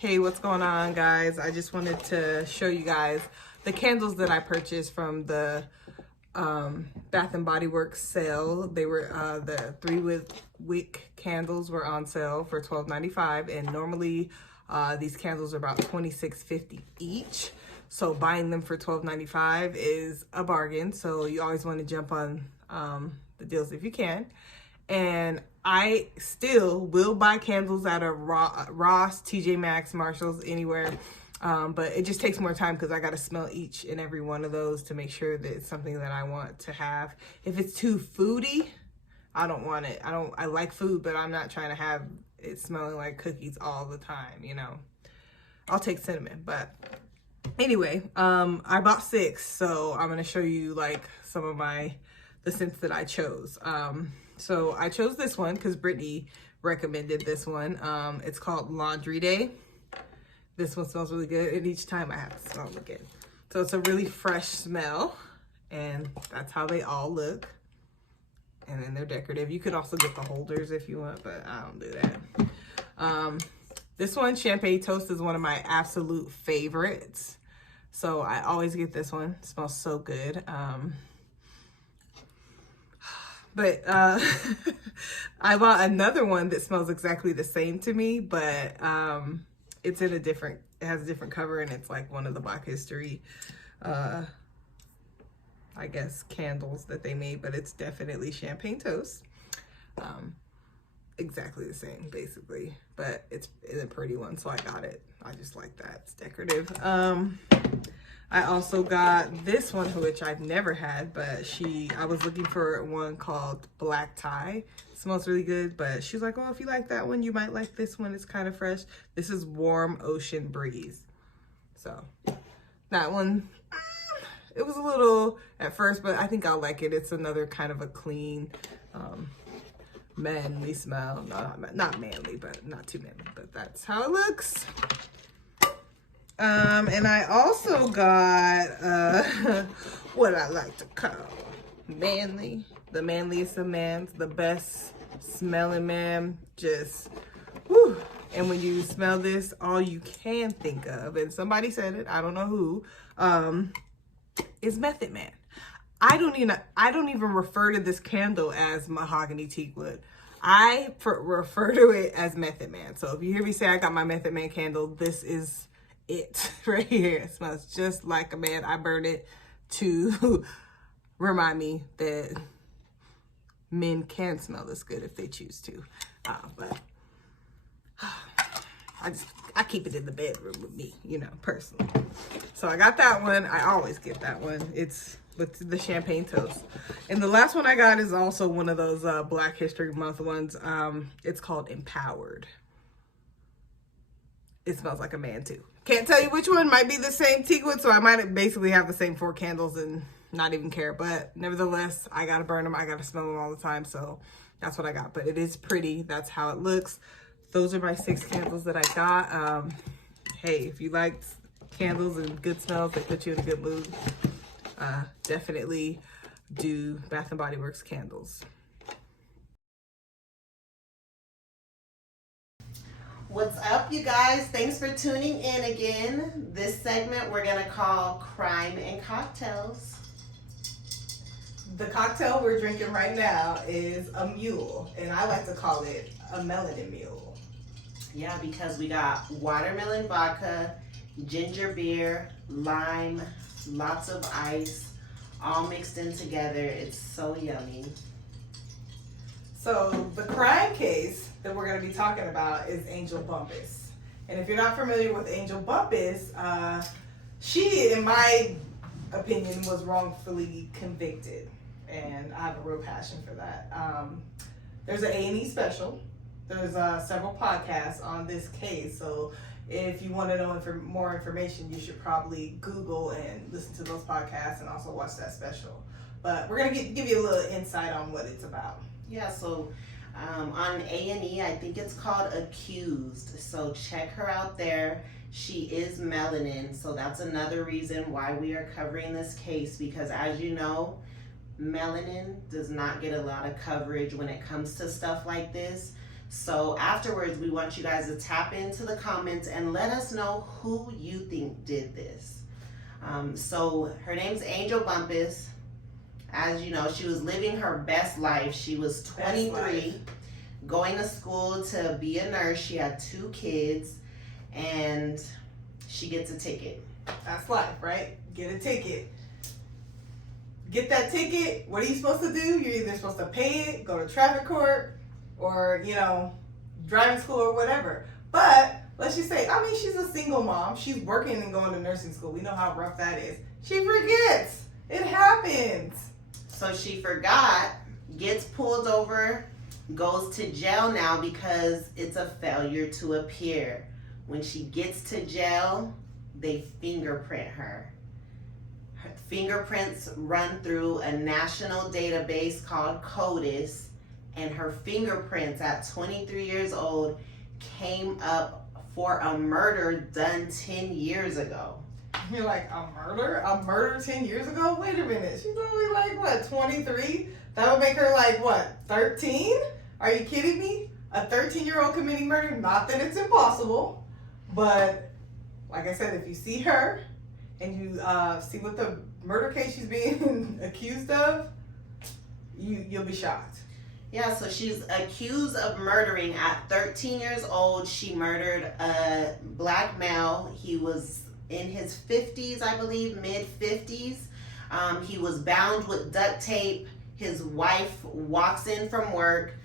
Hey, what's going on, guys? I just wanted to show you guys the candles that I purchased from the Bath and Body Works sale. They were the 3-wick candles were on sale for $12.95, and normally these candles are about $26.50 each. So buying them for $12.95 is a bargain. So you always want to jump on the deals if you can. And I still will buy candles at a Ross, TJ Maxx, Marshalls, anywhere. But it just takes more time because I got to smell each and every one of those to make sure that it's something that I want to have. If it's too foody, I don't want it. I like food, but I'm not trying to have it smelling like cookies all the time, you know. I'll take cinnamon, but anyway, I bought 6, so I'm going to show you like some of the scents that I chose. So I chose this one because Brittany recommended this one. It's called Laundry Day. This one smells really good, and each time I have to smell it again. So it's a really fresh smell, and that's how they all look. And then they're decorative. You could also get the holders if you want, but I don't do that. This one, Champagne Toast, is one of my absolute favorites. So I always get this one. It smells so good. But I bought another one that smells exactly the same to me, but it's in it has a different cover, and it's like one of the Black History, I guess, candles that they made, but it's definitely Champagne Toast. Exactly the same, basically, but it's a pretty one, so I got it. I just like that. It's decorative. I also got this one, which I've never had, but I was looking for one called Black Tie. It smells really good, but she's like, oh, if you like that one, you might like this one. It's kind of fresh. This is Warm Ocean Breeze. So that one, it was a little at first, but I think I'll like it. It's another kind of a clean, manly smell. Not manly, but not too manly, but that's how it looks. And I also got, what I like to call manly, the manliest of mans, the best smelling man, just, whew. And when you smell this, all you can think of, and somebody said it, I don't know who, is Method Man. I don't even refer to this candle as mahogany teakwood. I refer to it as Method Man. So if you hear me say I got my Method Man candle, this is it right here. It smells just like a man. I burn it to remind me that men can smell this good if they choose to. But I keep it in the bedroom with me, you know, personally. So I got that one. I always get that one. It's with the Champagne Toast. And the last one I got is also one of those Black History Month ones. It's called Empowered. It smells like a man too. Can't tell you which one. Might be the same teakwood, so I might basically have the same 4 candles and not even care. But nevertheless, I gotta burn them. I gotta smell them all the time, so that's what I got. But it is pretty. That's how it looks. Those are my 6 candles that I got. Hey, if you like candles and good smells that put you in a good mood, definitely do Bath and Body Works candles. What's up, you guys? Thanks for tuning in again. This segment we're gonna call Crime and Cocktails. The cocktail we're drinking right now is a mule, and I like to call it a melanin mule. Yeah, because we got watermelon vodka, ginger beer, lime, lots of ice, all mixed in together. It's so yummy. So the crime case that we're going to be talking about is Angel Bumpass. And if you're not familiar with Angel Bumpass, she, in my opinion, was wrongfully convicted. And I have a real passion for that. There's an A&E special. There's several podcasts on this case. So if you want to know more information, you should probably Google and listen to those podcasts and also watch that special. But we're going to give you a little insight on what it's about. Yeah, so on A&E, I think it's called Accused. So check her out there. She is melanin, so that's another reason why we are covering this case, because as you know, melanin does not get a lot of coverage when it comes to stuff like this. So afterwards, we want you guys to tap into the comments and let us know who you think did this. So her name's Angel Bumpass. As you know, she was living her best life. She was 23, going to school to be a nurse. She had 2 kids, and she gets a ticket. That's life, right? Get a ticket. Get that ticket. What are you supposed to do? You're either supposed to pay it, go to traffic court, or, driving school or whatever. But let's just say, she's a single mom. She's working and going to nursing school. We know how rough that is. She forgets. It happens. So she forgot, gets pulled over, goes to jail now because it's a failure to appear. When she gets to jail, they fingerprint her. Her fingerprints run through a national database called CODIS, and her fingerprints at 23 years old came up for a murder done 10 years ago. You're like, a murder? A murder 10 years ago? Wait a minute. She's only 23? That would make her 13? Are you kidding me? A 13-year-old committing murder? Not that it's impossible, but like I said, if you see her and you see what the murder case she's being accused of, you'll be shocked. Yeah, so she's accused of murdering at 13 years old. She murdered a black male. He was in his 50s, I believe, mid-50s. He was bound with duct tape. His wife walks in from work,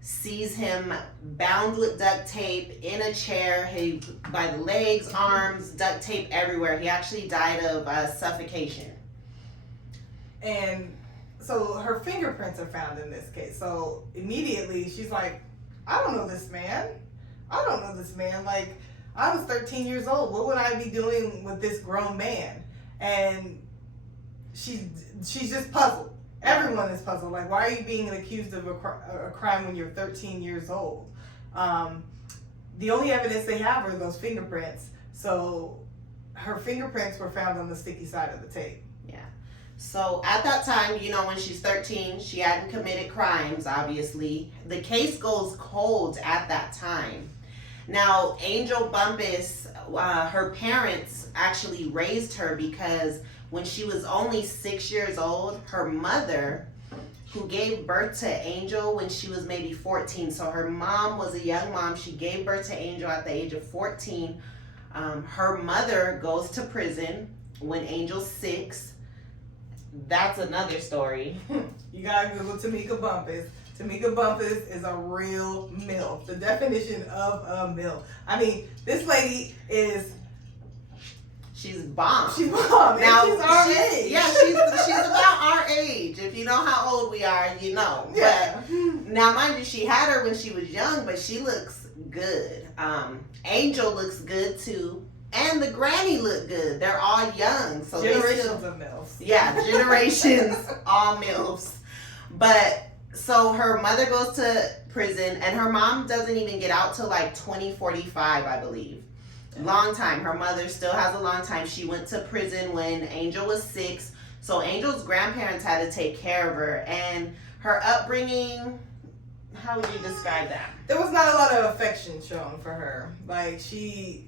sees him bound with duct tape in a chair, by the legs, arms, duct tape everywhere. He actually died of suffocation. And so her fingerprints are found in this case. So immediately she's like, I don't know this man. I was 13 years old. What would I be doing with this grown man? And she's just puzzled. Everyone is puzzled. Like, why are you being accused of a crime when you're 13 years old? The only evidence they have are those fingerprints. So her fingerprints were found on the sticky side of the tape. Yeah. So at that time, when she's 13, she hadn't committed crimes, obviously. The case goes cold at that time. Now, Angel Bumpass, her parents actually raised her because when she was only 6 years old, her mother, who gave birth to Angel when she was maybe 14, so her mom was a young mom. She gave birth to Angel at the age of 14. Her mother goes to prison when Angel's 6. That's another story. You gotta Google Tamika Bumpus. Tamika Bumpus is a real MILF. The definition of a MILF. This lady is... She's bomb. She's bomb. Now, she's our age. Yeah, she's about our age. If you know how old we are, you know. Yeah. But now, mind you, she had her when she was young, but she looks good. Angel looks good too. And the granny look good. They're all young. So generations of MILFs. Yeah, generations, all MILFs. But so her mother goes to prison, and her mom doesn't even get out till 2045, I believe. Long time. Her mother still has a long time. She went to prison when Angel was 6. So Angel's grandparents had to take care of her. And her upbringing, how would you describe that? There was not a lot of affection shown for her. She,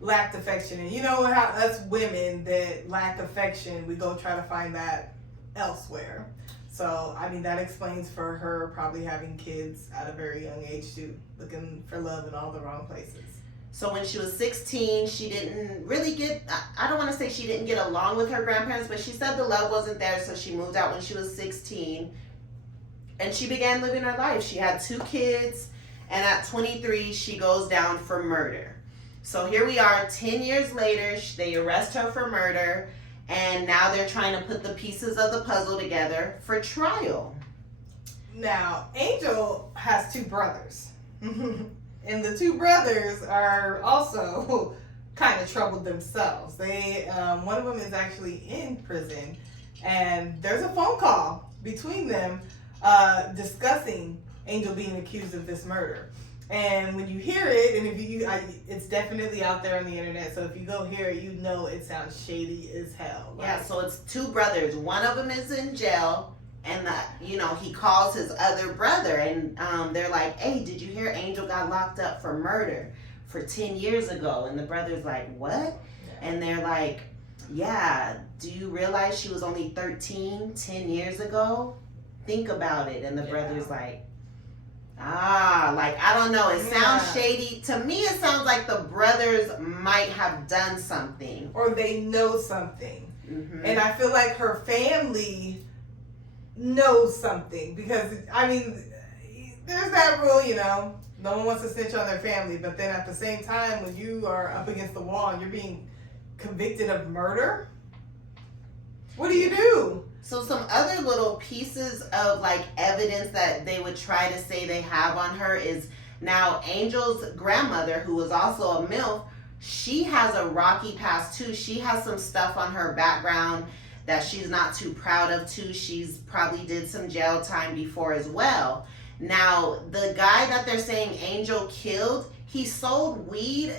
lacked affection. And you know how us women that lack affection, we go try to find that elsewhere. So, that explains for her probably having kids at a very young age too, looking for love in all the wrong places. So when she was 16, she didn't really I don't want to say she didn't get along with her grandparents, but she said the love wasn't there, so she moved out when she was 16. And she began living her life. She had 2 kids, and at 23, she goes down for murder. So here we are, 10 years later, they arrest her for murder, and now they're trying to put the pieces of the puzzle together for trial. Now, Angel has 2 brothers. And the 2 brothers are also kind of troubled themselves. One of them is actually in prison, and there's a phone call between them discussing Angel being accused of this murder. And when you hear it, and it's definitely out there on the internet, so if you go hear it, it sounds shady as hell. Yeah, so it's 2 brothers. One of them is in jail, and he calls his other brother, and they're like, hey, did you hear Angel got locked up for murder for 10 years ago? And the brother's like, what? Yeah. And they're like, yeah, do you realize she was only 13 10 years ago? Think about it. And the brother's like, I don't know. It sounds shady. To me, it sounds like the brothers might have done something. Or they know something. Mm-hmm. And I feel like her family knows something. Because, I mean, there's that rule, no one wants to snitch on their family. But then at the same time, when you are up against the wall and you're being convicted of murder, what do you do? So some other little pieces of evidence that they would try to say they have on her is now Angel's grandmother, who was also a MILF, she has a rocky past too. She has some stuff on her background that she's not too proud of too. She's probably did some jail time before as well. Now, the guy that they're saying Angel killed, he sold weed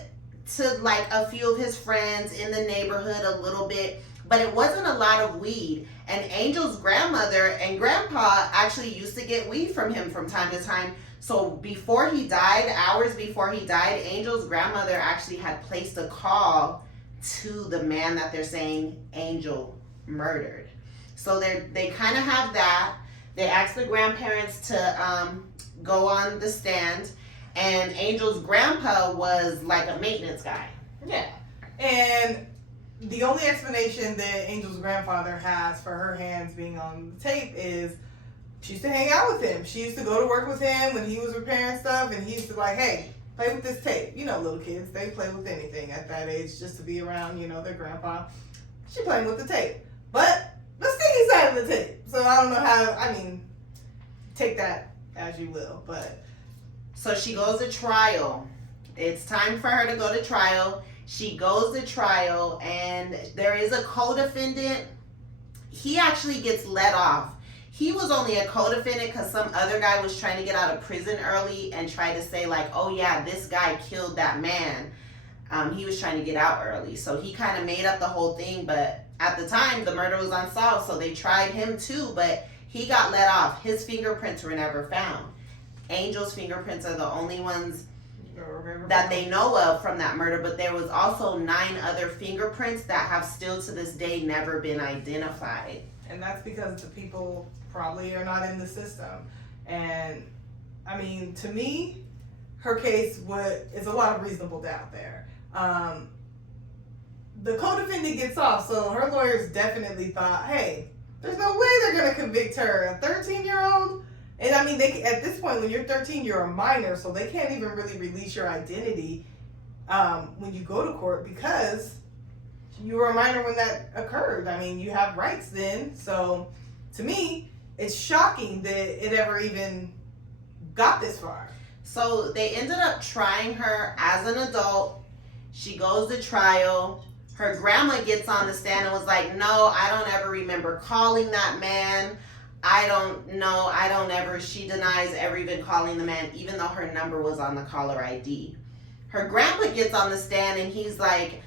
to a few of his friends in the neighborhood a little bit, but it wasn't a lot of weed. And Angel's grandmother and grandpa actually used to get weed from him from time to time. So before he died, hours before he died, Angel's grandmother actually had placed a call to the man that they're saying Angel murdered. So they kind of have that. They asked the grandparents to go on the stand. And Angel's grandpa was a maintenance guy. Yeah. And the only explanation that Angel's grandfather has for her hands being on the tape is she used to hang out with him. She used to go to work with him when he was repairing stuff, and he used to hey, play with this tape. Little kids, they play with anything at that age just to be around, their grandpa. She playing with the tape. But the sticky side of the tape. So I don't know how, take that as you will, but... So she goes to trial. It's time for her to go to trial. She goes to trial, and there is a co-defendant. He actually gets let off. He was only a co-defendant because some other guy was trying to get out of prison early and tried to say oh yeah, this guy killed that man. He was trying to get out early. So he kind of made up the whole thing, but at the time, the murder was unsolved, so they tried him too, but he got let off. His fingerprints were never found. Angel's fingerprints are the only ones that they know of from that murder, but there was also 9 other fingerprints that have still to this day never been identified. And that's because the people probably are not in the system. And to me, her case is a lot of reasonable doubt there. The co-defendant gets off, so her lawyers definitely thought, hey, there's no way they're going to convict her, a 13-year-old. And they at this point, when you're 13, you're a minor, so they can't even really release your identity when you go to court because you were a minor when that occurred. You have rights then. So to me, it's shocking that it ever even got this far. So they ended up trying her as an adult. She goes to trial. Her grandma gets on the stand and was like, no, I don't ever remember calling that man. I don't know. She denies ever even calling the man, even though her number was on the caller ID. Her grandpa gets on the stand and he's like,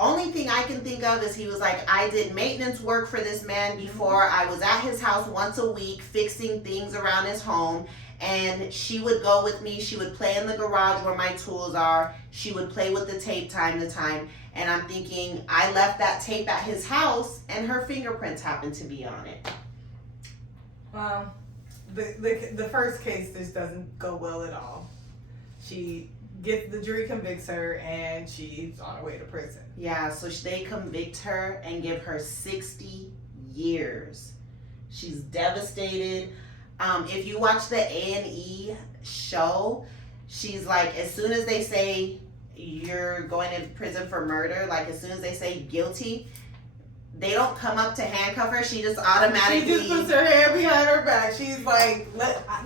only thing I can think of is he was like, I did maintenance work for this man before. I was at his house once a week fixing things around his home. And she would go with me. She would play in the garage where my tools are. She would play with the tape time to time. And I'm thinking, I left that tape at his house and her fingerprints happened to be on it. The first case just doesn't go well at all. The jury convicts her and she's on her way to prison. Yeah, so they convict her and give her 60 years. She's devastated. If you watch the A&E show, she's as soon as they say you're going to prison for murder, as soon as they say guilty, they don't come up to handcuff her. She just automatically... She just puts her hand behind her back. She's like,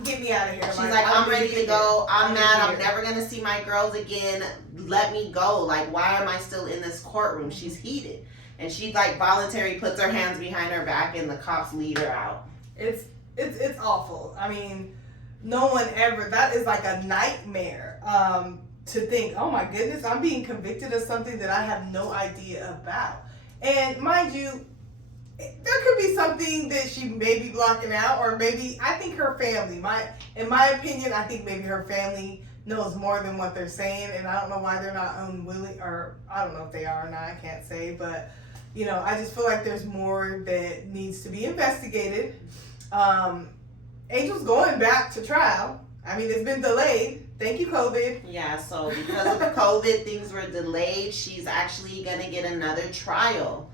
get me out of here. She's I'm ready to go. I'm mad. I'm never going to see my girls again. Let me go. Why am I still in this courtroom? She's heated. And she, voluntarily puts her hands behind her back and the cops lead her out. It's awful. No one ever... That is a nightmare to think, oh my goodness, I'm being convicted of something that I have no idea about. And mind you, there could be something that she may be blocking out, or maybe I think her family. In my opinion, I think maybe her family knows more than what they're saying, and I don't know why they're not unwilling, or I don't know if they are or not. I can't say, but I just feel like there's more that needs to be investigated. Angel's going back to trial. I mean, it's been delayed. Thank you, COVID. Yeah, so because of COVID, things were delayed. She's actually going to get another trial.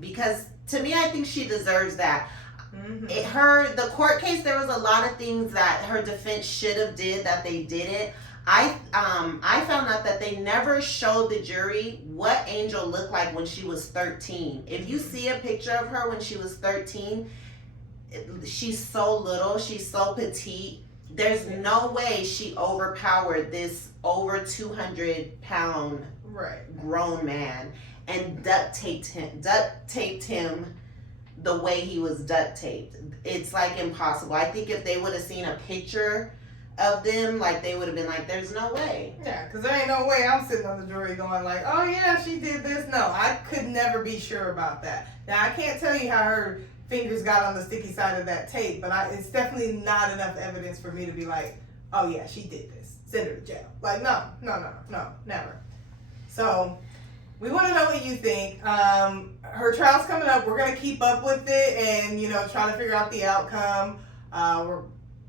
Because to me, I think she deserves that. Mm-hmm. The court case, there was a lot of things that her defense should have did that they didn't. I found out that they never showed the jury what Angel looked like when she was 13. If you see a picture of her when she was 13, she's so little, she's so petite. There's no way she overpowered this over 200-pound grown man and duct taped him the way he was duct taped. It's like impossible. I think if they would have seen a picture of them, like, they would have been like, there's no way. Yeah, because there ain't no way I'm sitting on the jury going like, oh yeah, she did this. No, I could never be sure about that. Now, I can't tell you how her fingers got on the sticky side of that tape, but it's definitely not enough evidence for me to be like, oh yeah, she did this. Send her to jail. Like, no, never. So, we want to know what you think. Her trial's coming up. We're going to keep up with it and, try to figure out the outcome.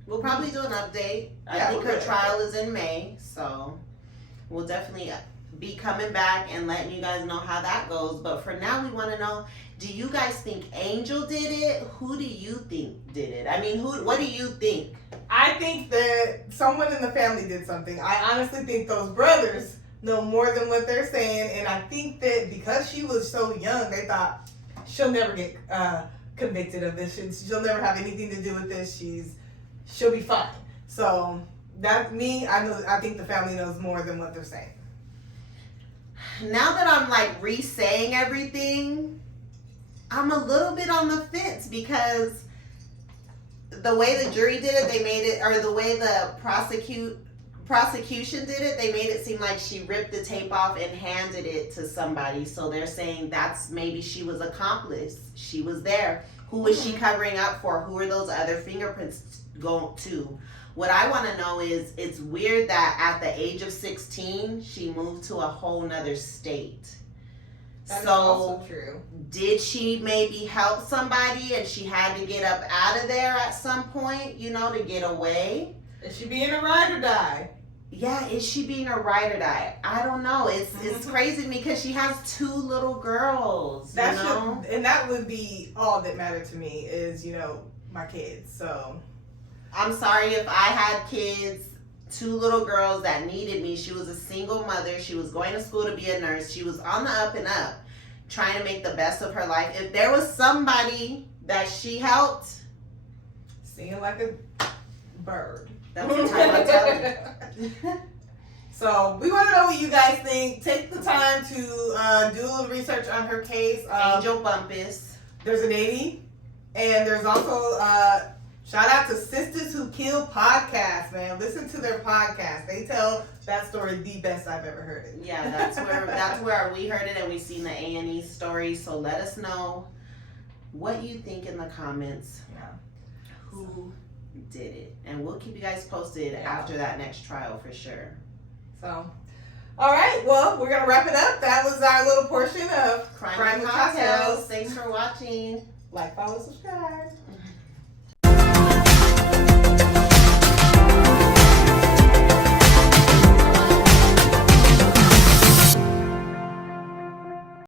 We'll probably do an update. I think her trial is in May, so we'll definitely be coming back and letting you guys know how that goes. But for now, we want to know, do you guys think Angel did it? Who do you think did it? I mean, what do you think? I think that someone in the family did something. I honestly think those brothers know more than what they're saying, and I think that because she was so young, they thought she'll never get convicted of this. She'll never have anything to do with this. She'll be fine. So that's me. I think the family knows more than what they're saying. Now that I'm like re-saying everything, I'm a little bit on the fence because the way the jury did it, they made it, or the way the prosecution did it, they made it seem like she ripped the tape off and handed it to somebody. So they're saying that's maybe she was accomplice. She was there. Who was she covering up for? Who are those other fingerprints going to? What I want to know is, it's weird that at the age of 16, she moved to a whole nother state. That is also true. Did she maybe help somebody and she had to get up out of there at some point, to get away? Is she being a ride or die? Yeah, is she being a ride or die? I don't know. It's crazy to me because she has 2 little girls. And that would be all that mattered to me is, my kids. So I'm sorry if I had kids, 2 little girls that needed me. She was a single mother. She was going to school to be a nurse. She was on the up and up, trying to make the best of her life. If there was somebody that she helped, singing like a bird. That's the time I'm telling you. So we want to know what you guys think. Take the time to do a little research on her case. Angel Bumpass. There's a 80, and there's also shout out to Sisters Who Kill podcast, man. Listen to their podcast. They tell that story the best I've ever heard it. Yeah, that's where we heard it, and we seen the A&E story. So let us know what you think in the comments. Yeah. Who did it? And we'll keep you guys posted after that next trial for sure. So, all right. Well, we're gonna wrap it up. That was our little portion of Crime and Cocktails. Thanks for watching. Like, follow, subscribe.